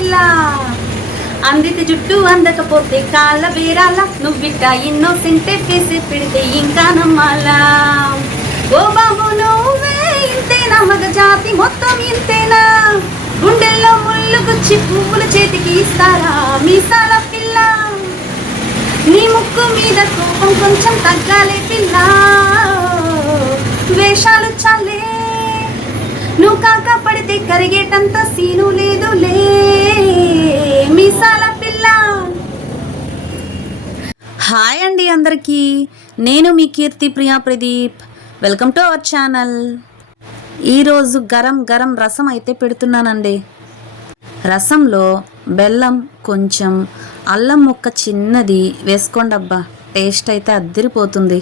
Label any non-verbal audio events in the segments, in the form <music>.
పిల్ల అందితే జుట్టు అందకపోతే కాళ్ళ బేరాల. ఎన్నో ఇన్నోసెంటే పేసి పెడితే ఇంకా నమ్మాలా. ఓ బాబు నువ్వే ఇంతేనా? మగ జాతి మొత్తం ఇంతేనా? గుండెల్లో ముళ్ళు గుచ్చి పువ్వుల చేతికి ఇస్తారా? మీసాల పిల్ల. నీ ముక్కు మీద కోపం కొంచెం తగ్గాలే పిల్ల. వేషాలు చాలే. నువ్వు కాక పడితే కరిగేటంత సీను లేదులే మీసాల పిల్ల. హాయ్ అండి అందరికీ. నేను మీ Keerthi Priya Pradeep. Welcome to our channel. ఈరోజు గరం గరం రసం అయితే పెడుతున్నానండి. రసంలో బెల్లం కొంచెం అల్లం ముక్క చిన్నది వేసుకోండి అబ్బా టేస్ట్ అయితే అద్దరిపోతుంది.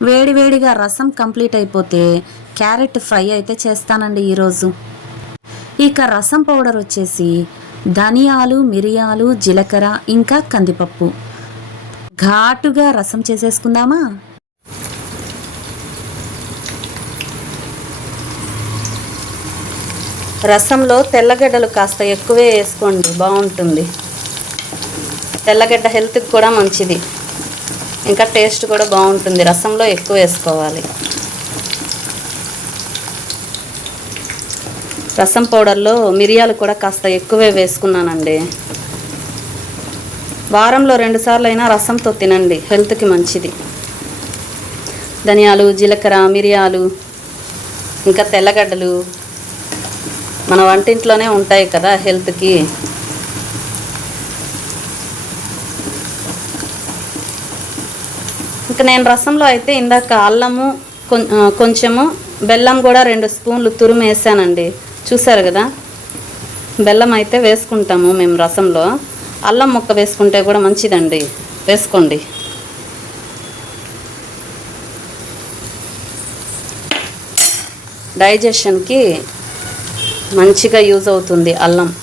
వేడివేడిగా రసం కంప్లీట్ అయిపోతే క్యారెట్ ఫ్రై అయితే చేస్తానండి ఈరోజు. ఇక రసం పౌడర్ వచ్చేసి ధనియాలు మిరియాలు జీలకర్ర ఇంకా కందిపప్పు. ఘాటుగా రసం చేసేసుకుందామా? రసంలో తెల్లగడ్డలు కాస్త ఎక్కువే వేసుకోండి బాగుంటుంది. తెల్లగడ్డ హెల్త్కి కూడా మంచిది. ఇంకా టేస్ట్ కూడా బాగుంటుంది. రసంలో ఎక్కువ వేసుకోవాలి. రసం పౌడర్లో మిరియాలు కూడా కాస్త ఎక్కువే వేసుకున్నానండి. వారంలో రెండుసార్లు అయినా రసంతో తినండి. హెల్త్కి మంచిది. ధనియాలు జీలకర్ర మిరియాలు ఇంకా తెల్లగడ్డలు మన వంటింట్లోనే ఉంటాయి కదా హెల్త్కి. ఇంకా నేను రసంలో అయితే ఇందాక అల్లము కొం- కొంచెము బెల్లం కూడా రెండు స్పూన్లు తురుము వేసానండి. చూసారు కదా? బెల్లం అయితే వేసుకుంటాము మేము రసంలో. అల్లం ముక్క వేసుకుంటే కూడా మంచిదండి. వేసుకోండి. డైజెషన్కి మంచిగా యూజ్ అవుతుంది అల్లం.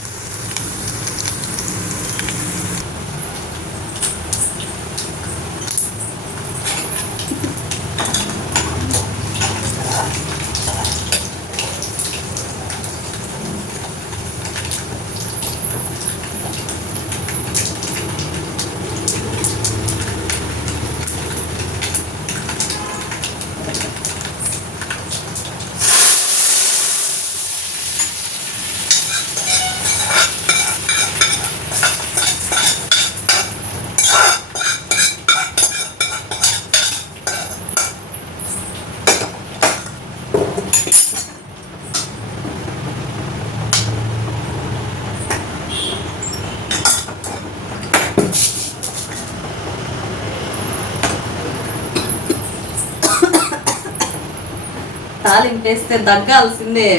చేస్తే దగ్గాల్సిందే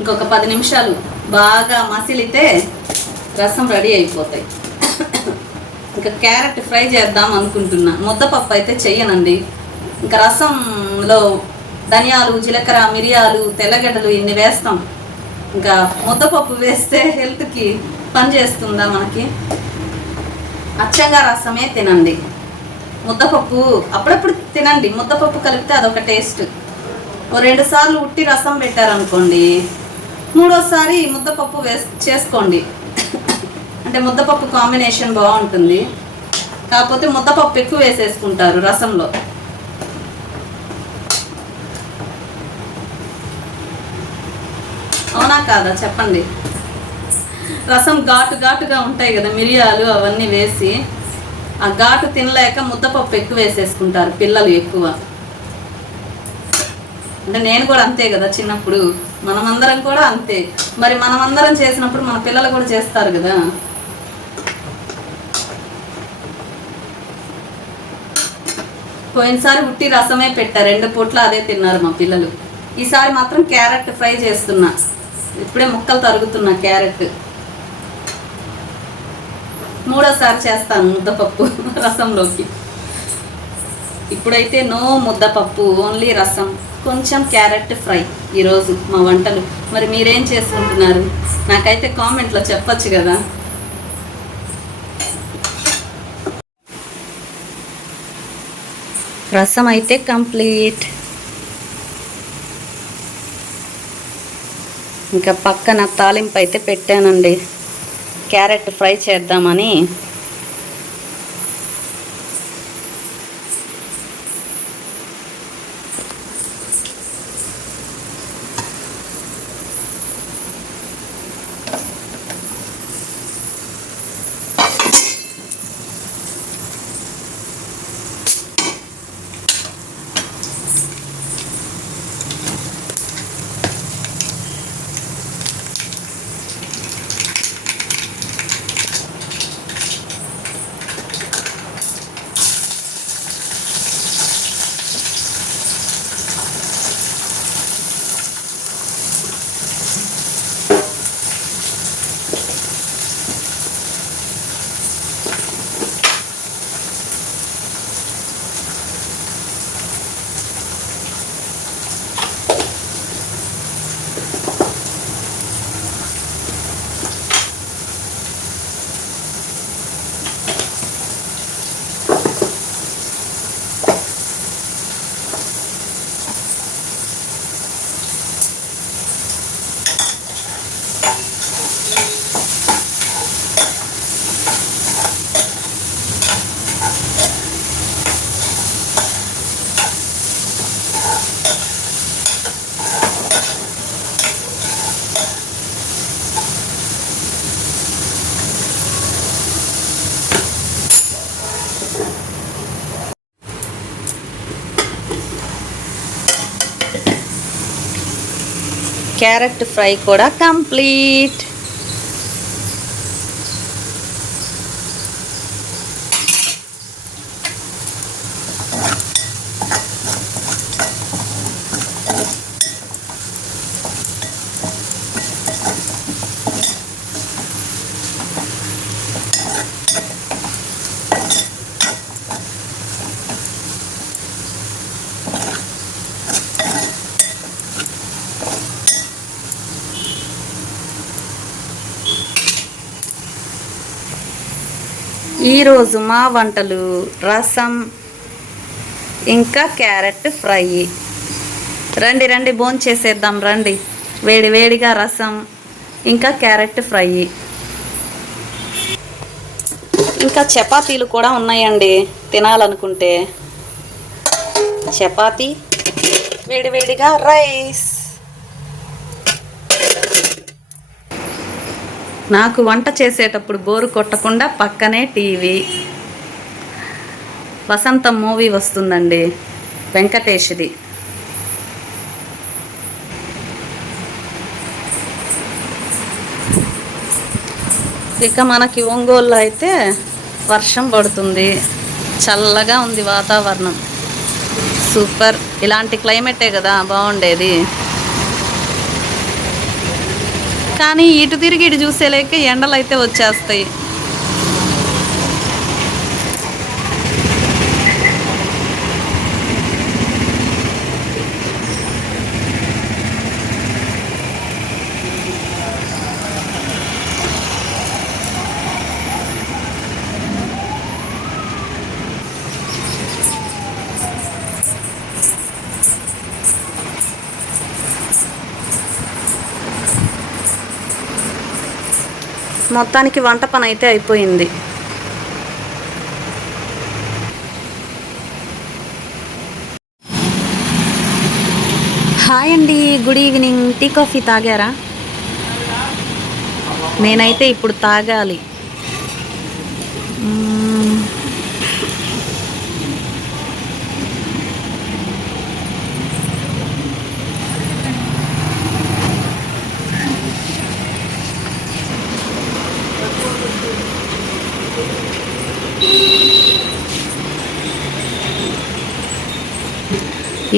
ఇంకొక పది నిమిషాలు బాగా మసిలితే రసం రెడీ అయిపోతాయి. ఇంకా క్యారెట్ ఫ్రై చేద్దాం అనుకుంటున్నా. ముద్దపప్పు అయితే చెయ్యనండి. ఇంకా రసంలో ధనియాలు జీలకర్ర మిరియాలు తెల్లగడ్డలు ఇన్ని వేస్తాం. ఇంకా ముద్దపప్పు వేస్తే హెల్త్కి పని చేస్తుందా మనకి? అచ్చంగా రసమే తినండి. ముద్దపప్పు అప్పుడప్పుడు తినండి. ముద్దపప్పు కలిపితే అదొక టేస్ట్. ఓ రెండు సార్లు ఉట్టి రసం పెట్టారనుకోండి మూడోసారి ముద్దపప్పు వేస్ చేసుకోండి. అంటే ముద్దపప్పు కాంబినేషన్ బాగుంటుంది. కాకపోతే ముద్దపప్పు ఎక్కువ వేసేసుకుంటారు రసంలో. అవునా కాదా? చెప్పండి. రసం ఘాటు ఘాటుగా ఉంటాయి కదా మిరియాలు అవన్నీ వేసి ఆ ఘాటు తినలేక ముద్దపప్పు ఎక్కువ వేసేసుకుంటారు పిల్లలు ఎక్కువ. అంటే నేను కూడా అంతే కదా చిన్నప్పుడు మనమందరం కూడా అంతే. మరి మనమందరం చేసినప్పుడు మన పిల్లలు కూడా చేస్తారు కదా. పోయినసారి ఉట్టి రసమే పెట్టా రెండు పూట్ల అదే తిన్నారు మా పిల్లలు. ఈసారి మాత్రం క్యారెట్ ఫ్రై చేస్తున్నా. ఇప్పుడే ముక్కలు తరుగుతున్నా క్యారెట్. మూడోసారి చేస్తాను ముద్దపప్పు రసంలోకి. ఇప్పుడైతే నో ముద్దపప్పు ఓన్లీ రసం. కొంచెం క్యారెట్ ఫ్రై ఈరోజు మా వంటలు. మరి మీరేం చేసుకుంటున్నారు? నాకైతే కామెంట్లో చెప్పచ్చు కదా. రసం అయితే కంప్లీట్. ఇంకా పక్కన తాలింపు అయితే పెట్టానండి. క్యారెట్ ఫ్రై చేద్దామని క్యారెట్ ఫ్రై కూడా కంప్లీట్. ఈరోజు మా వంటలు రసం ఇంకా క్యారెట్ ఫ్రై. రండి రండి భోంచేసేద్దాం చేసేద్దాం రండి. వేడి వేడిగా రసం ఇంకా క్యారెట్ ఫ్రై. ఇంకా చపాతీలు కూడా ఉన్నాయండి తినాలనుకుంటే. చపాతీ వేడి వేడిగా రైస్. నాకు వంట చేసేటప్పుడు బోరు కొట్టకుండా పక్కనే టీవీ. వసంతం మూవీ వస్తుందండి వెంకటేష్ది. ఇక మనకి ఒంగోలు అయితే వర్షం పడుతుంది చల్లగా ఉంది వాతావరణం. సూపర్. ఇలాంటి క్లైమేటే కదా బాగుండేది. కానీ ఇటు తిరిగి ఇటు చూసేలేక ఎండలు అయితే వచ్చేస్తాయి. మొత్తానికి వంట పని అయితే అయిపోయింది. హాయ్ అండి గుడ్ ఈవినింగ్. టీ కాఫీ తాగారా? నేనైతే ఇప్పుడు తాగాలి.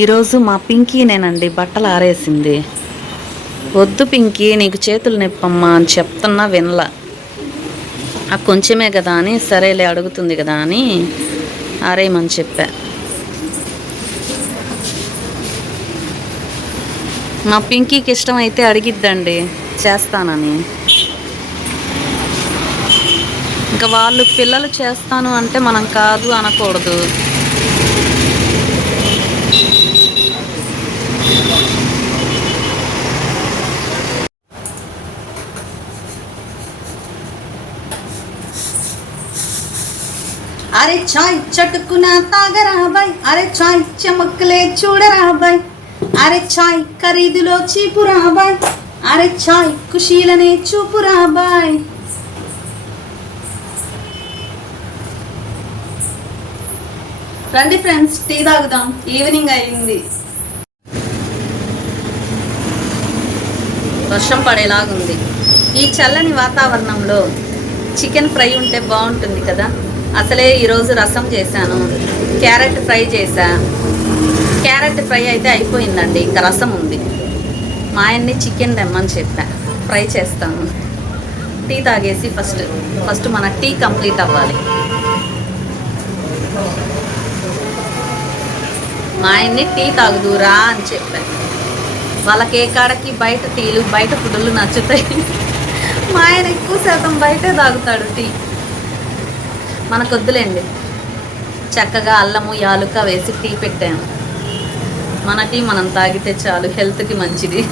ఈరోజు మా పింకీనేనండి బట్టలు ఆరేసింది. వద్దు పింకీ నీకు చేతులు నొప్పమ్మా అని చెప్తున్నా వినలా. ఆ కొంచెమే కదా అని సరేలే అడుగుతుంది కదా అని ఆరేయమని చెప్పా. మా పింకీకి ఇష్టం అయితే అడిగిద్దండి చేస్తానని. ఇంకా వాళ్ళు పిల్లలు చేస్తాను అంటే మనం కాదు అనకూడదు. అరే చాయ్ చటుకున తాగరా బాయ్. అరే చాయ్ చెమక్కలే చూడరా బాయ్. అరే చాయ్ ఖరీదులో చీపురా బాయ్. అరే చాయ్ ఖుషీలనే చూపురా బాయ్. రండి ఫ్రెండ్స్ టీ తాగుదాం. ఈవినింగ్ అయింది వర్షం పడేలాగుంది. ఈ చల్లని వాతావరణంలో చికెన్ ఫ్రై ఉంటే బాగుంటుంది కదా? అసలే ఈరోజు రసం చేశాను క్యారెట్ ఫ్రై చేశా. క్యారెట్ ఫ్రై అయితే అయిపోయిందండి ఇంకా రసం ఉంది. మా ఆయన్ని చికెన్ తెమ్మని చెప్పా ఫ్రై చేస్తాను. టీ తాగేసి ఫస్ట్ ఫస్ట్ మన టీ కంప్లీట్ అవ్వాలి. మా ఆయన్ని టీ తాగుదురా అని చెప్పా. వాళ్ళకి ఏ కాడకి బయట టీలు బయట ఫుడ్లు నచ్చుతాయి. మా ఆయన ఎక్కువ శాతం బయటే తాగుతాడు టీ. మనకు వద్దులేండి చక్కగా అల్లము యాలుక వేసి టీ పెట్టాను మన టీ మనం తాగితే చాలు హెల్త్కి మంచిది.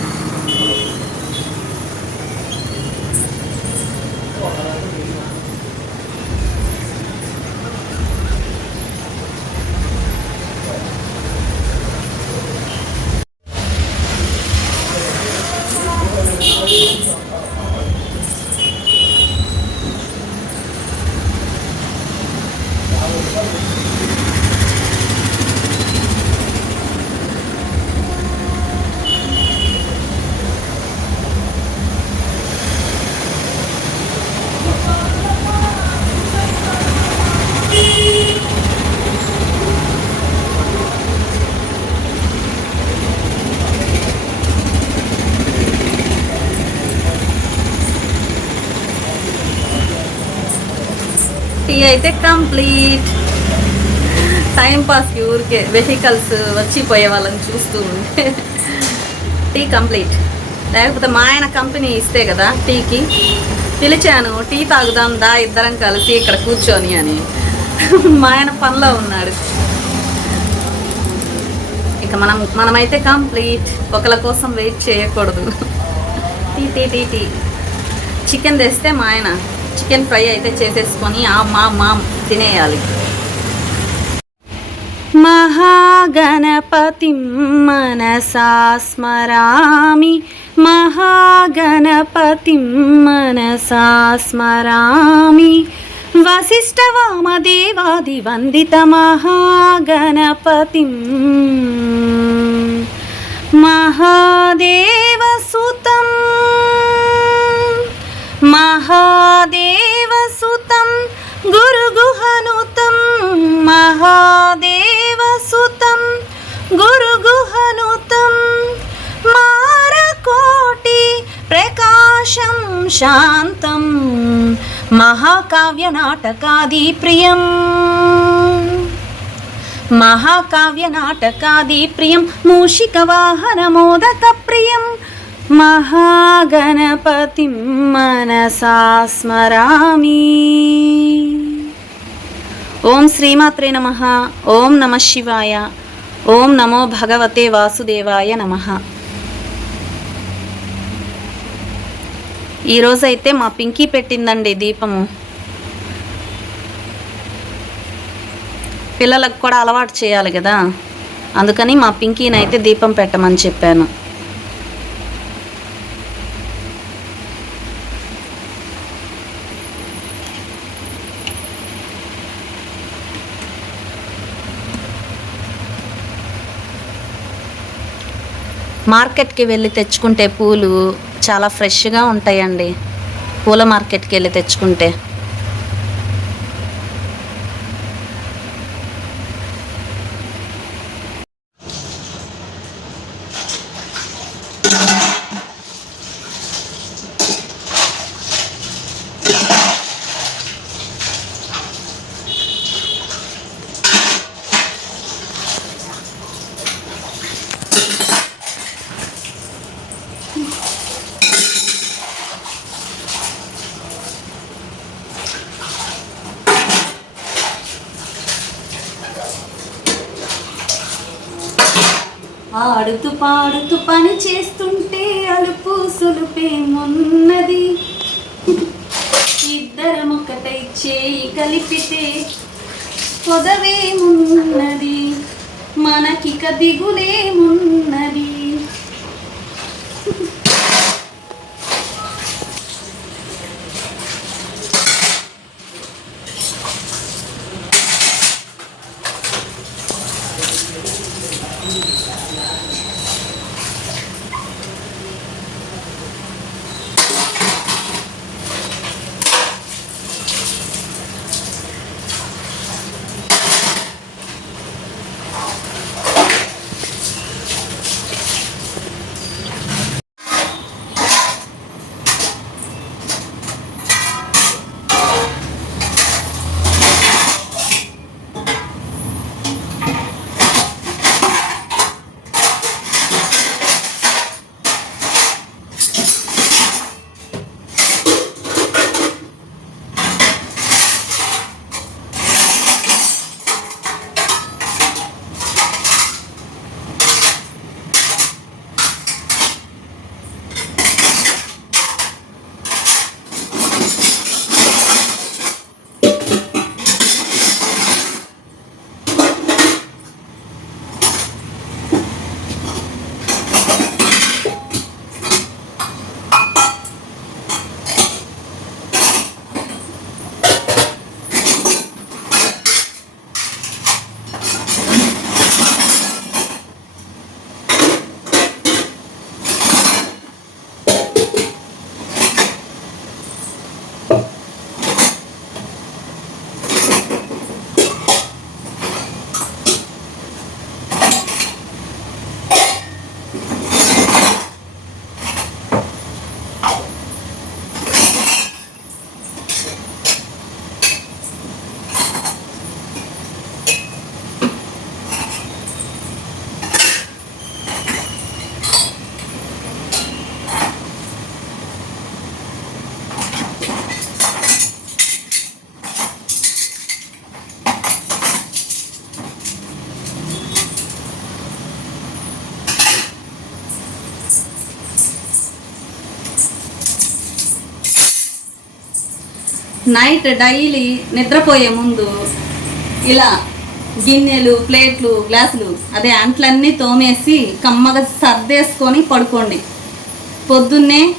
టీ అయితే కంప్లీట్. టైంపాస్కి ఊరికే వెహికల్స్ వచ్చిపోయే వాళ్ళని చూస్తూ ఉంటే. టీ కంప్లీట్ లేకపోతే మా ఆయన కంపెనీ ఇస్తే కదా టీకి పిలిచాను టీ తాగుదాం దా ఇద్దరం కలిసి ఇక్కడ కూర్చొని అని. మా ఆయన పనిలో ఉన్నాడు. ఇక మనం మనమైతే కంప్లీట్ ఒకళ్ళ కోసం వెయిట్ చేయకూడదు. Tea tea tea tea chicken తెస్తే మా ఆయన చికెన్ ఫ్రై అయితే చేసేసుకొని ఆ మా మా తినేయాలి. మహాగణపతిం మనసా స్మరామి మహాగణపతిం మనసా స్మరామి. వసిష్ఠవామదేవాది వందిత महादेवसुतं गुरुगुहनुतं महादेवसुतं गुरुगुहनुतं मारकोटि प्रकाशं शान्तं महाकाव्यनाटकादिप्रियम्। महाकाव्यनाटकादिप्रियं मूषिकवाहनमोदकप्रियम्। నాటకాది ప్రియం మహాగణపతిం మనసా స్మరామి. ఓం శ్రీమాత్రే నమ. ఓం నమ శివాయ. ఓం నమో భగవతే వాసుదేవాయ నమ. ఈరోజైతే మా పింకీ పెట్టిందండి దీపము. పిల్లలకు కూడా అలవాటు చేయాలి కదా. అందుకని మా పింకీనైతే దీపం పెట్టమని చెప్పాను. మార్కెట్కి వెళ్ళి తెచ్చుకుంటే పూలు చాలా ఫ్రెష్గా ఉంటాయండి. పూల మార్కెట్కి వెళ్ళి తెచ్చుకుంటే. ఆడుతూ పాడుతూ పని చేస్తుంటే అలుపు సులుపేమున్నది ఇద్దరం ఒకటై చేయి కలిపితే పొదవేమున్నది మనకిక దిగులేమున్నది నైట్ డైలీ నిద్రపోయే ముందు ఇలా గిన్నెలు ప్లేట్లు గ్లాసులు అదే అంట్లన్నీ తోమేసి కమ్మగా సర్దేసుకొని పడుకోండి. పొద్దున్నే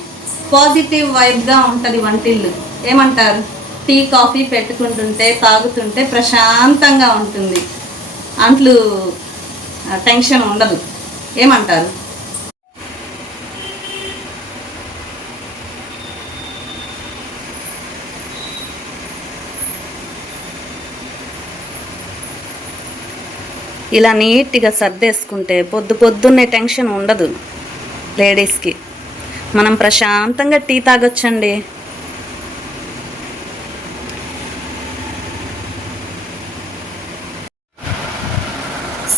పాజిటివ్ వైబ్గా ఉంటుంది వంటిల్లు. ఏమంటారు? టీ కాఫీ పెట్టుకుంటుంటే తాగుతుంటే ప్రశాంతంగా ఉంటుంది. అంట్లు టెన్షన్ ఉండదు. ఏమంటారు? ఇలా నీట్గా సర్దేసుకుంటే పొద్దు పొద్దున్నే టెన్షన్ ఉండదు లేడీస్కి. మనం ప్రశాంతంగా టీ తాగొచ్చండి.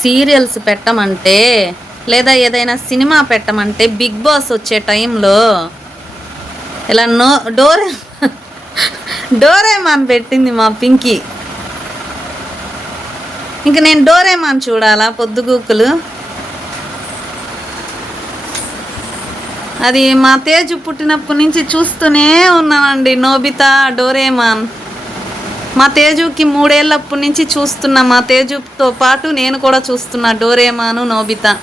సీరియల్స్ పెట్టమంటే లేదా ఏదైనా సినిమా పెట్టమంటే బిగ్ బాస్ వచ్చే టైంలో ఇలా నో డోరే డోరేమాన్ పెట్టింది మా పింకీ. ఇంక నేను డోరేమాన్ చూడాలా పొద్దుగూకులు. అది మా తేజు పుట్టినప్పటి నుంచి చూస్తూనే ఉన్నానండి నోబితా డోరేమాన్. మా తేజుకి మూడేళ్ళప్పటి నుంచి చూస్తున్నా మా తేజుతో పాటు నేను కూడా చూస్తున్నా డోరేమాను నోబితా.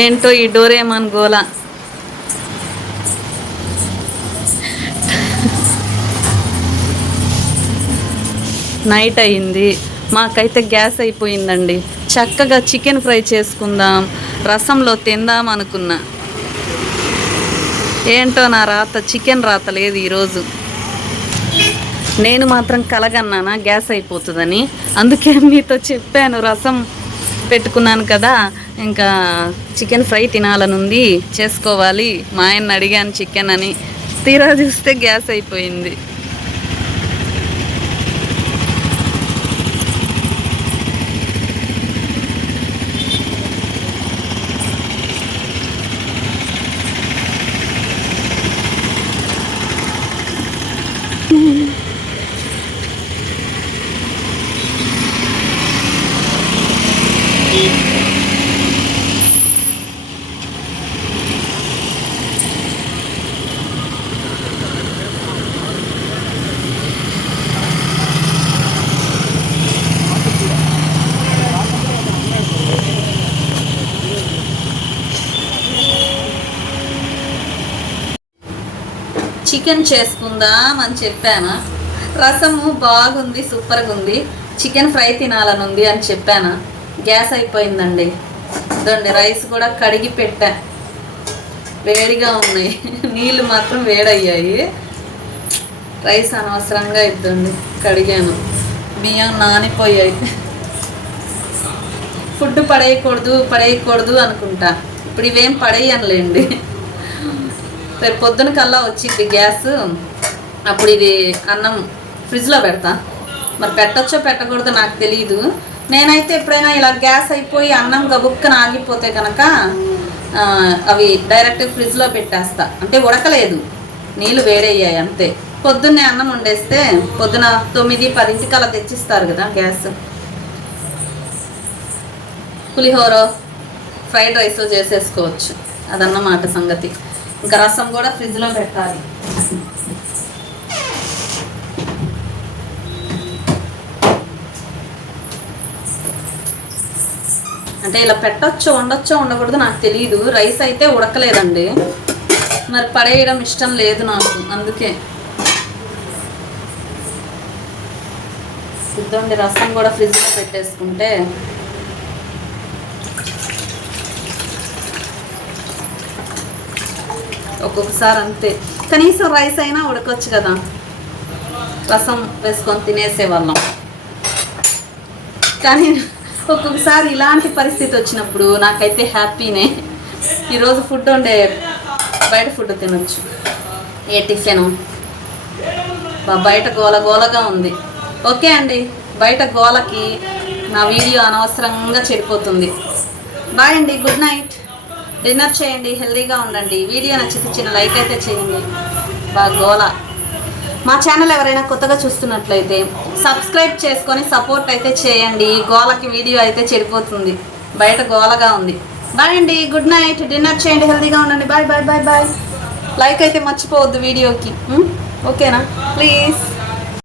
ఏంటో ఈ డోరేమాన్ గోల? నైట్ అయింది. మాకైతే గ్యాస్ అయిపోయిందండి. చక్కగా చికెన్ ఫ్రై చేసుకుందాం. రసంలో తిందాం అనుకున్నా. ఏంటో నా రాత చికెన్ రాత లేదు ఈరోజు. నేను మాత్రం కలగన్నానా గ్యాస్ అయిపోతుందని. అందుకే మీతో చెప్పాను రసం పెట్టుకున్నాను కదా. ఇంకా చికెన్ ఫ్రై తినాలని ఉంది చేసుకోవాలి. మా ఆయన్ని అడిగాను చికెన్ అని. తీరా చూస్తే గ్యాస్ అయిపోయింది. Mm-hmm. చికెన్ చేసుకుందాం అని చెప్పాను? రసము బాగుంది సూపర్గా ఉంది చికెన్ ఫ్రై తినాలని ఉంది అని చెప్పాను? గ్యాస్ అయిపోయిందండి. ఇదండి రైస్ కూడా కడిగి పెట్టా. వేడిగా ఉన్నాయి. <laughs> నీళ్ళు మాత్రం వేడయ్యాయి. రైస్ అనవసరంగా ఇద్దండి కడిగాను. బియ్యం నానిపోయాయి. ఫుడ్ పడేయకూడదు పడేయకూడదు అనుకుంటా. ఇప్పుడు ఇవేం పడేయనులేండి. రేపు పొద్దున కల్లా వచ్చింది గ్యాస్. అప్పుడు ఇది అన్నం ఫ్రిడ్జ్లో పెడతా. మరి పెట్టచ్చో పెట్టకూడదో నాకు తెలియదు నేనైతే ఎప్పుడైనా ఇలా గ్యాస్ అయిపోయి అన్నం గబుక్కన ఆగిపోతే కనుక అవి డైరెక్ట్ ఫ్రిడ్జ్లో పెట్టేస్తా. అంటే ఉడకలేదు. నీళ్ళు వేరయ్యాయి అంతే. పొద్దున్నే అన్నం వండేస్తే పొద్దున తొమ్మిది పదింటికి అలా తెచ్చిస్తారు కదా గ్యాస్. పులిహోర ఫ్రైడ్ రైస్ చేసేసుకోవచ్చు. అదన్నమాట సంగతి. ఇంకా రసం కూడా ఫ్రిడ్జ్లో పెట్టాలి. అంటే ఇలా పెట్టచ్చో ఉండొచ్చో ఉండకూడదు నాకు తెలియదు రైస్ అయితే ఉడకలేదండి. మరి పడేయడం ఇష్టం లేదు నాకు. అందుకే. ఇద్దండి రసం కూడా ఫ్రిడ్జ్లో పెట్టేసుకుంటే ఒక్కొక్కసారి అంతే. కనీసం రైస్ అయినా ఉడకొచ్చు కదా. రసం వేసుకొని తినేసేవాళ్ళం. కానీ ఒక్కొక్కసారి ఇలాంటి పరిస్థితి వచ్చినప్పుడు నాకైతే హ్యాపీనే. ఈరోజు ఫుడ్ ఉండే బయట ఫుడ్ తినొచ్చు. ఏ టిఫిన్? బయట గోల గోలగా ఉంది. ఓకే అండి. బయట గోలకి నా వీడియో అనవసరంగా చెడిపోతుంది. బాయ్ అండి. Good night. డిన్నర్ చేయండి హెల్దీగా ఉండండి. వీడియో నచ్చితే చిన్న లైక్ అయితే చేయండి. బాగా గోల. మా ఛానల్ ఎవరైనా కొత్తగా చూస్తున్నట్లయితే సబ్స్క్రైబ్ చేసుకొని సపోర్ట్ అయితే చేయండి. గోలకి వీడియో అయితే చెడిపోతుంది. బయట గోలగా ఉంది. బాయ్ అండి. Good night. డిన్నర్ చేయండి హెల్తీగా ఉండండి. Bye bye bye bye. Like అయితే మర్చిపోవద్దు వీడియోకి. ఓకేనా? ప్లీజ్.